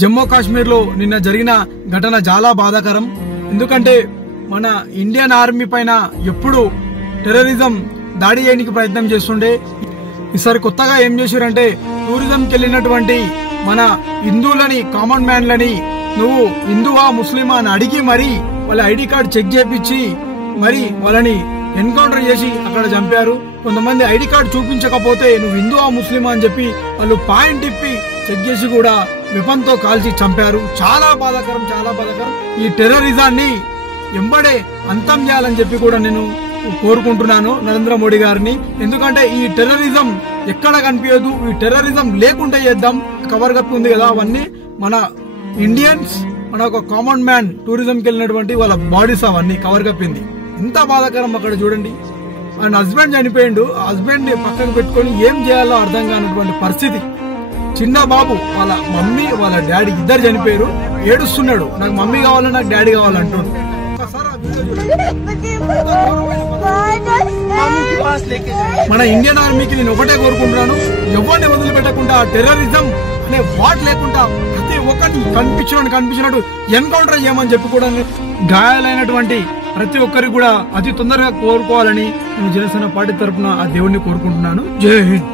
జమ్మూ కాశ్మీర్ లో నిన్న జరిగిన ఘటన చాలా బాధాకరం. ఎందుకంటే మన ఇండియన్ ఆర్మీ పైన ఎప్పుడు టెర్రరిజం దాడి చేయడానికి ప్రయత్నం చేస్తుండే. ఈసారి కొత్తగా ఏం చేశారంటే టూరిజంకి వెళ్ళినటువంటి మన హిందువులని, కామన్ మ్యాన్లని నువ్వు హిందువా ముస్లిమా అని అడిగి మరి వాళ్ళ ఐడి కార్డు చెక్ చేపించి మరి వాళ్ళని ఎన్కౌంటర్ చేసి అక్కడ చంపారు. కొంతమంది ఐడి కార్డు చూపించకపోతే నువ్వు హిందువా ముస్లిమా అని చెప్పి వాళ్ళు పాయింట్ ఇప్పి చెక్ చేసి కూడా వెపన్ తో కాల్చి చంపారు. చాలా బాధాకరం, చాలా బాధాకరం. ఈ టెర్రరిజాన్ని ఎంబడే అంతం చేయాలని చెప్పి కూడా నేను కోరుకుంటున్నాను నరేంద్ర మోడీ గారిని. ఎందుకంటే ఈ టెర్రరిజం ఎక్కడ కనిపించదు. ఈ టెర్రరిజం లేకుండా చేద్దాం. కవర్ కప్పి ఉంది కదా, అవన్నీ మన ఇండియన్స్, మన ఒక కామన్ మ్యాన్ టూరిజంకి వెళ్ళినటువంటి వాళ్ళ బాడీస్ అవన్నీ కవర్ కప్పింది. ఎంత బాధాకరం. అక్కడ చూడండి, ఆయన హస్బెండ్ చనిపోయిండు. ఆ హస్బెండ్ ని పక్కన పెట్టుకొని ఏం చేయాలో అర్థం కానటువంటి పరిస్థితి. చిన్న బాబు, వాళ్ళ మమ్మీ వాళ్ళ డాడీ ఇద్దరు చనిపోయారు. ఏడుస్తున్నాడు, నాకు మమ్మీ కావాలి, నాకు డాడీ కావాలంటున్నాడు. మన ఇండియన్ ఆర్మీకి నేను ఒకటే కోరుకుంటున్నాను, ఎవరిని వదిలిపెట్టకుండా టెర్రరిజం అనే వాట్ లేకుండా ప్రతి ఒక్కరిని కనిపించినట్టు ఎన్కౌంటర్ చేయమని చెప్పి కూడా గాయాలైనటువంటి ప్రతి ఒక్కరికి కూడా అతి తొందరగా కోరుకోవాలని నేను జనసేన పార్టీ తరఫున ఆ దేవుడిని కోరుకుంటున్నాను. జై హింద్.